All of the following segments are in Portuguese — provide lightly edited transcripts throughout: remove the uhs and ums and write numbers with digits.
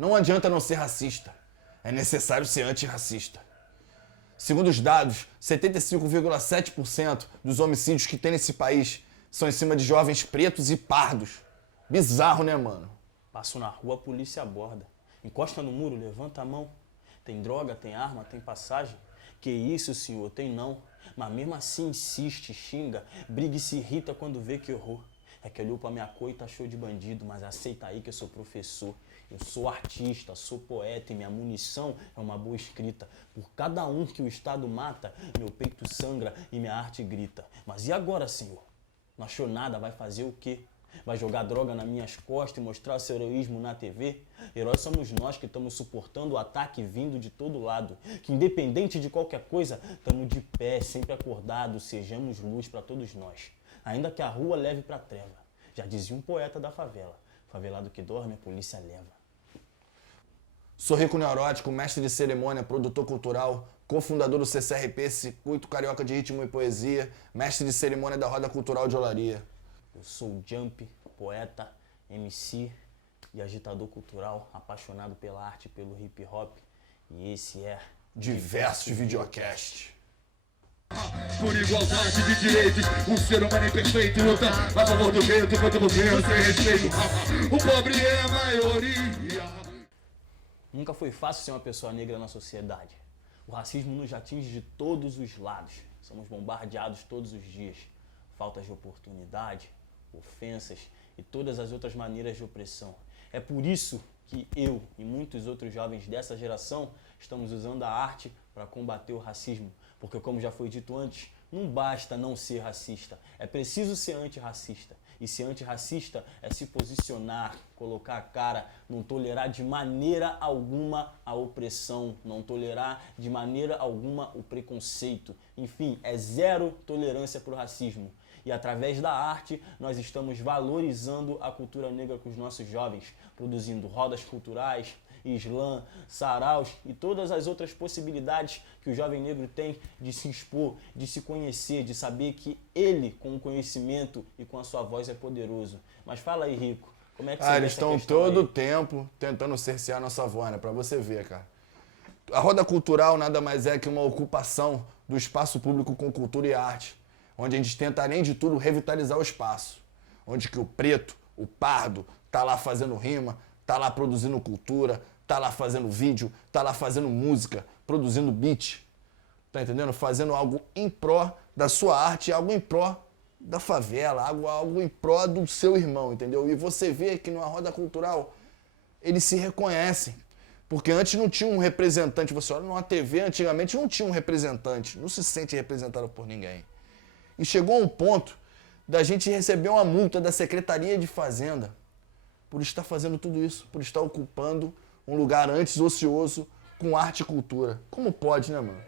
Não adianta não ser racista. É necessário ser antirracista. Segundo os dados, 75,7% dos homicídios que tem nesse país são em cima de jovens pretos e pardos. Bizarro, né, mano? Passo na rua, a polícia aborda. Encosta no muro, levanta a mão. Tem droga, tem arma, tem passagem. Que isso, senhor, tem não. Mas mesmo assim insiste, xinga, briga e se irrita quando vê que errou. É que olhou pra minha cor e taxou de bandido, mas aceita aí que eu sou professor. Eu sou artista, sou poeta e minha munição é uma boa escrita. Por cada um que o Estado mata, meu peito sangra e minha arte grita. Mas e agora, senhor? Não achou nada, vai fazer o quê? Vai jogar droga nas minhas costas e mostrar seu heroísmo na TV? Heróis somos nós que estamos suportando o ataque vindo de todo lado. Que independente de qualquer coisa, estamos de pé, sempre acordados, sejamos luz para todos nós. Ainda que a rua leve pra treva. Já dizia um poeta da favela. Favelado que dorme, a polícia leva. Sou rico neurótico, mestre de cerimônia, produtor cultural, cofundador do CCRP, Circuito Carioca de Ritmo e Poesia, mestre de cerimônia da Roda Cultural de Olaria. Eu sou o Jump, poeta, MC e agitador cultural, apaixonado pela arte e pelo hip hop. E esse é Diversos Videocast. Por igualdade de direitos, um ser humano imperfeito luta a favor do vento enquanto o governo sem respeito. O pobre é a maioria. Nunca foi fácil ser uma pessoa negra na sociedade. O racismo nos atinge de todos os lados. Somos bombardeados todos os dias. Faltas de oportunidade, ofensas e todas as outras maneiras de opressão. É por isso que eu e muitos outros jovens dessa geração estamos usando a arte para combater o racismo. Porque, como já foi dito antes, não basta não ser racista, é preciso ser antirracista. E ser antirracista é se posicionar, colocar a cara, não tolerar de maneira alguma a opressão, não tolerar de maneira alguma o preconceito. Enfim, é zero tolerância para o racismo. E através da arte, nós estamos valorizando a cultura negra com os nossos jovens, produzindo rodas culturais, slam, saraus e todas as outras possibilidades que o jovem negro tem de se expor, de se conhecer, de saber que ele, com o conhecimento e com a sua voz, é poderoso. Mas fala aí, Rico, como é que você vê Eles essa estão questão todo aí? tempo tentando cercear nossa voz, né? Pra você ver, cara. A roda cultural nada mais é que uma ocupação do espaço público com cultura e arte, onde a gente tenta, além de tudo, revitalizar o espaço. Onde que o preto, o pardo, tá lá fazendo rima, tá lá produzindo cultura, tá lá fazendo vídeo, tá lá fazendo música, produzindo beat, tá entendendo? Fazendo algo em pró da sua arte, algo em pró da favela, algo em pró do seu irmão, entendeu? E você vê que numa roda cultural eles se reconhecem, porque antes não tinha um representante, você olha numa TV, antigamente não tinha um representante, não se sente representado por ninguém. E chegou a um ponto da gente receber uma multa da Secretaria de Fazenda por estar fazendo tudo isso, por estar ocupando um lugar antes ocioso com arte e cultura. Como pode, né, mano?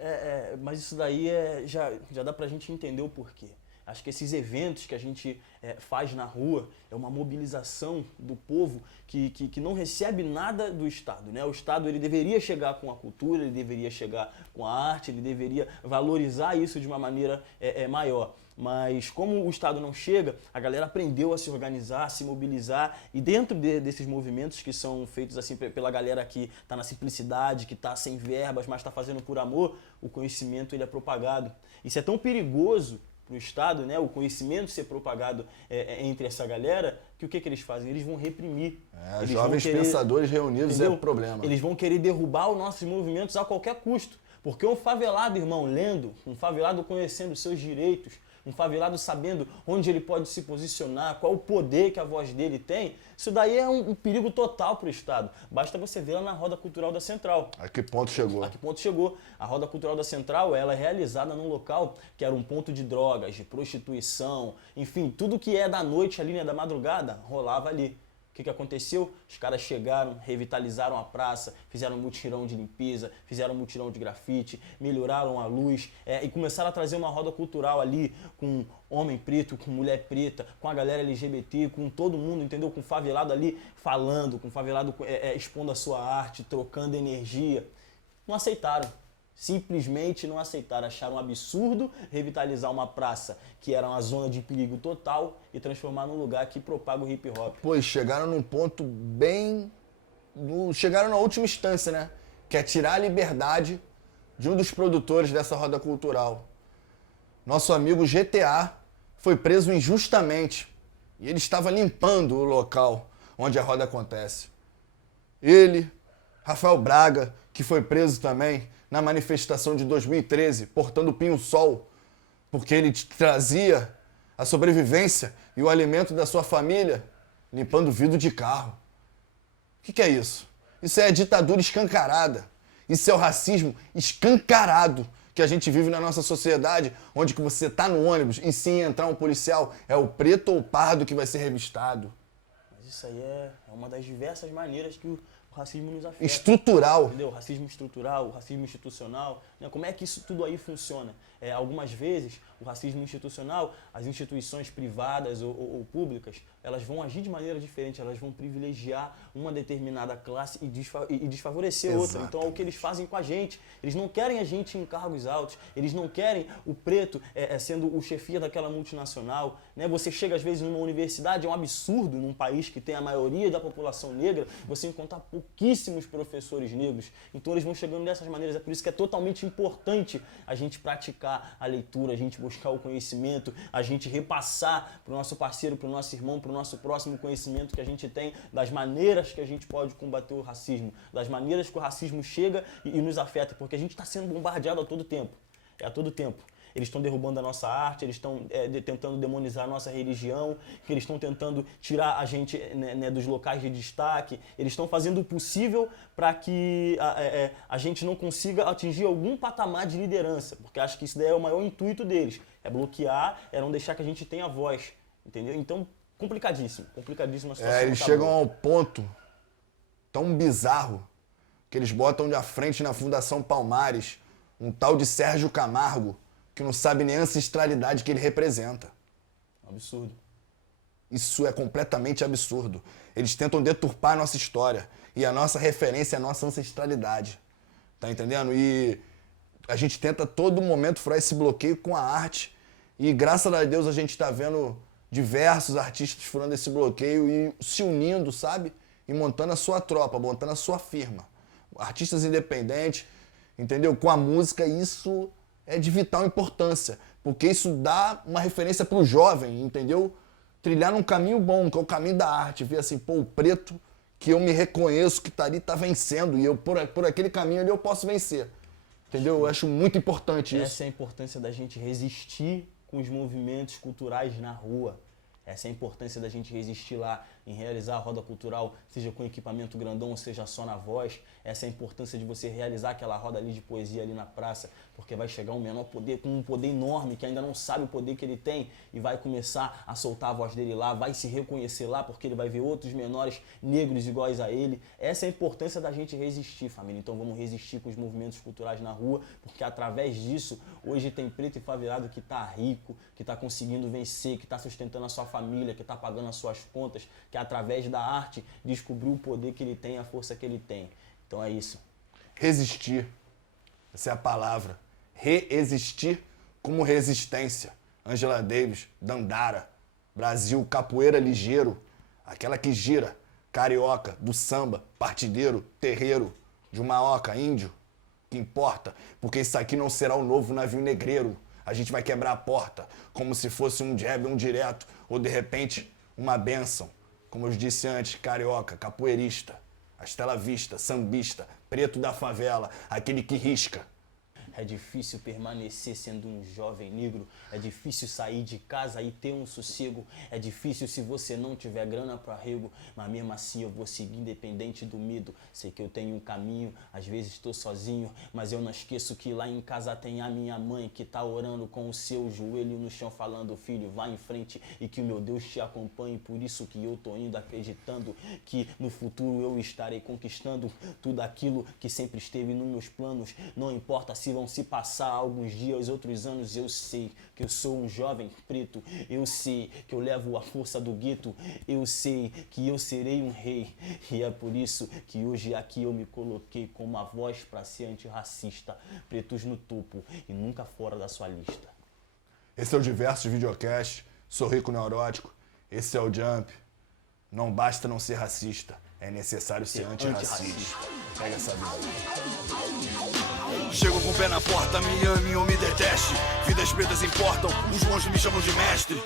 Mas isso daí já dá pra gente entender o porquê. Acho que esses eventos que a gente faz na rua é uma mobilização do povo que não recebe nada do Estado, né? O Estado ele deveria chegar com a cultura, ele deveria chegar com a arte, ele deveria valorizar isso de uma maneira maior. Mas como o Estado não chega, a galera aprendeu a se organizar, a se mobilizar e dentro desses movimentos que são feitos assim pela galera que está na simplicidade, que está sem verbas, mas está fazendo por amor, o conhecimento ele é propagado. Isso é tão perigoso para o Estado, né, o conhecimento ser propagado entre essa galera, que o que eles fazem? Eles vão reprimir. Eles jovens vão querer, pensadores reunidos entendeu? é problema. Eles vão querer derrubar os nossos movimentos a qualquer custo. Porque um favelado, irmão, lendo, um favelado conhecendo os seus direitos, um favelado sabendo onde ele pode se posicionar, qual o poder que a voz dele tem, isso daí é um perigo total para o Estado. Basta você ver lá na Roda Cultural da Central. A que ponto chegou? A que ponto chegou? A Roda Cultural da Central ela é realizada num local que era um ponto de drogas, de prostituição, enfim, tudo que é da noite ali, né, da madrugada, rolava ali. O que aconteceu? Os caras chegaram, revitalizaram a praça, fizeram um mutirão de limpeza, fizeram um mutirão de grafite, melhoraram a luz e começaram a trazer uma roda cultural ali com homem preto, com mulher preta, com a galera LGBT, com todo mundo, entendeu? Com o favelado ali falando, com o favelado expondo a sua arte, trocando energia. Não aceitaram. Simplesmente não aceitaram, acharam um absurdo revitalizar uma praça que era uma zona de perigo total e transformar num lugar que propaga o hip hop. Pois chegaram num ponto bem chegaram na última instância, né? Que é tirar a liberdade de um dos produtores dessa roda cultural. Nosso amigo GTA foi preso injustamente e ele estava limpando o local onde a roda acontece. Ele, Rafael Braga, que foi preso também na manifestação de 2013, portando pinho-sol, porque ele trazia a sobrevivência e o alimento da sua família, limpando vidro de carro. O que é isso? Isso é a ditadura escancarada. Isso é o racismo escancarado que a gente vive na nossa sociedade, onde que você tá no ônibus e se entrar um policial, é o preto ou o pardo que vai ser revistado. Mas isso aí é uma das diversas maneiras que o racismo nos afeta. Estrutural. Entendeu? O racismo estrutural, o racismo institucional. Né? Como é que isso tudo aí funciona? Algumas vezes, o racismo institucional, as instituições privadas ou públicas, elas vão agir de maneira diferente, elas vão privilegiar uma determinada classe e desfavorecer outra. Exato. Então é o que eles fazem com a gente. Eles não querem a gente em cargos altos, eles não querem o preto sendo o chefia daquela multinacional. Né? Você chega às vezes numa universidade, é um absurdo num país que tem a maioria da população negra, você encontrar pouquíssimos professores negros. Então eles vão chegando dessas maneiras, é por isso que é totalmente importante a gente praticar a leitura, a gente buscar o conhecimento, a gente repassar para o nosso parceiro, para o nosso irmão, para o nosso próximo conhecimento que a gente tem das maneiras que a gente pode combater o racismo, das maneiras que o racismo chega e nos afeta, porque a gente está sendo bombardeado a todo tempo, a todo tempo. Eles estão derrubando a nossa arte, eles estão tentando demonizar a nossa religião, eles estão tentando tirar a gente dos locais de destaque, eles estão fazendo o possível para que a gente não consiga atingir algum patamar de liderança, porque acho que isso daí é o maior intuito deles, é bloquear, é não deixar que a gente tenha voz, entendeu? Então, complicadíssima a situação. Eles chegam ao ponto tão bizarro que eles botam de frente na Fundação Palmares um tal de Sérgio Camargo, que não sabe nem a ancestralidade que ele representa. Absurdo. Isso é completamente absurdo. Eles tentam deturpar a nossa história. E a nossa referência é a nossa ancestralidade. Tá entendendo? E a gente tenta a todo momento furar esse bloqueio com a arte. E graças a Deus a gente tá vendo diversos artistas furando esse bloqueio e se unindo, sabe? E montando a sua tropa, montando a sua firma. Artistas independentes, entendeu? Com a música, isso é de vital importância, porque isso dá uma referência pro jovem, entendeu? Trilhar num caminho bom, que é o caminho da arte, ver assim, pô, o preto que eu me reconheço que tá ali, tá vencendo, e eu por aquele caminho ali eu posso vencer, entendeu? Eu acho muito importante isso. Essa é a importância da gente resistir com os movimentos culturais na rua. Essa é a importância da gente resistir lá em realizar a roda cultural, seja com equipamento grandão ou seja só na voz. Essa é a importância de você realizar aquela roda ali de poesia ali na praça, porque vai chegar um menor poder com um poder enorme que ainda não sabe o poder que ele tem e vai começar a soltar a voz dele lá, vai se reconhecer lá porque ele vai ver outros menores negros iguais a ele. Essa é a importância da gente resistir, família. Então vamos resistir com os movimentos culturais na rua, porque através disso hoje tem preto e favelado que tá rico, que tá conseguindo vencer, que tá sustentando a sua família, que tá pagando as suas contas, que através da arte descobriu o poder que ele tem, a força que ele tem. Então é isso. Resistir. Essa é a palavra. Reexistir como resistência. Angela Davis, Dandara, Brasil, capoeira ligeiro, aquela que gira, carioca, do samba, partideiro, terreiro, de uma oca, índio, que importa, porque isso aqui não será o novo navio negreiro. A gente vai quebrar a porta, como se fosse um jab, um direto, ou de repente uma bênção. Como eu disse antes, carioca, capoeirista, Astela Vista, sambista, preto da favela, aquele que risca. É difícil permanecer sendo um jovem negro, é difícil sair de casa e ter um sossego, é difícil se você não tiver grana para rego, mas mesmo assim eu vou seguir independente do medo. Sei que eu tenho um caminho, às vezes estou sozinho, mas eu não esqueço que lá em casa tem a minha mãe que tá orando com o seu joelho no chão falando: filho, vá em frente e que o meu Deus te acompanhe. Por isso que eu tô indo acreditando que no futuro eu estarei conquistando tudo aquilo que sempre esteve nos meus planos. Não importa se vão se passar alguns dias, outros anos, eu sei que eu sou um jovem preto, eu sei que eu levo a força do gueto, eu sei que eu serei um rei, e é por isso que hoje aqui eu me coloquei como uma voz para ser antirracista, pretos no topo e nunca fora da sua lista. Esse é o Diversos Videocast, sou rico neurótico, esse é o Jump. Não basta não ser racista, É necessário ser antirracista. Pega essa vida. Chego com o pé na porta, me ame ou me deteste. Vidas pretas importam, os monstros me chamam de mestre.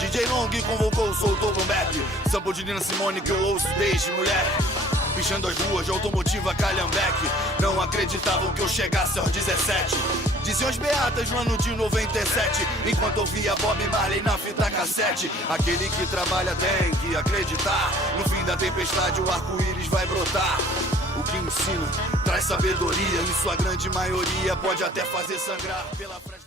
DJ Long convocou, soltou o bap. Sample de Nina Simone que eu ouço desde moleque. Pichando as ruas de automotiva Calhambeque. Não acreditavam que eu chegasse aos 17. Diziam as beatas no ano de 97. Enquanto ouvia Bob Marley na fita cassete. Aquele que trabalha tem que acreditar. No fim da tempestade o arco-íris vai brotar. O que ensina traz sabedoria. Em sua grande maioria pode até fazer sangrar pela fresta.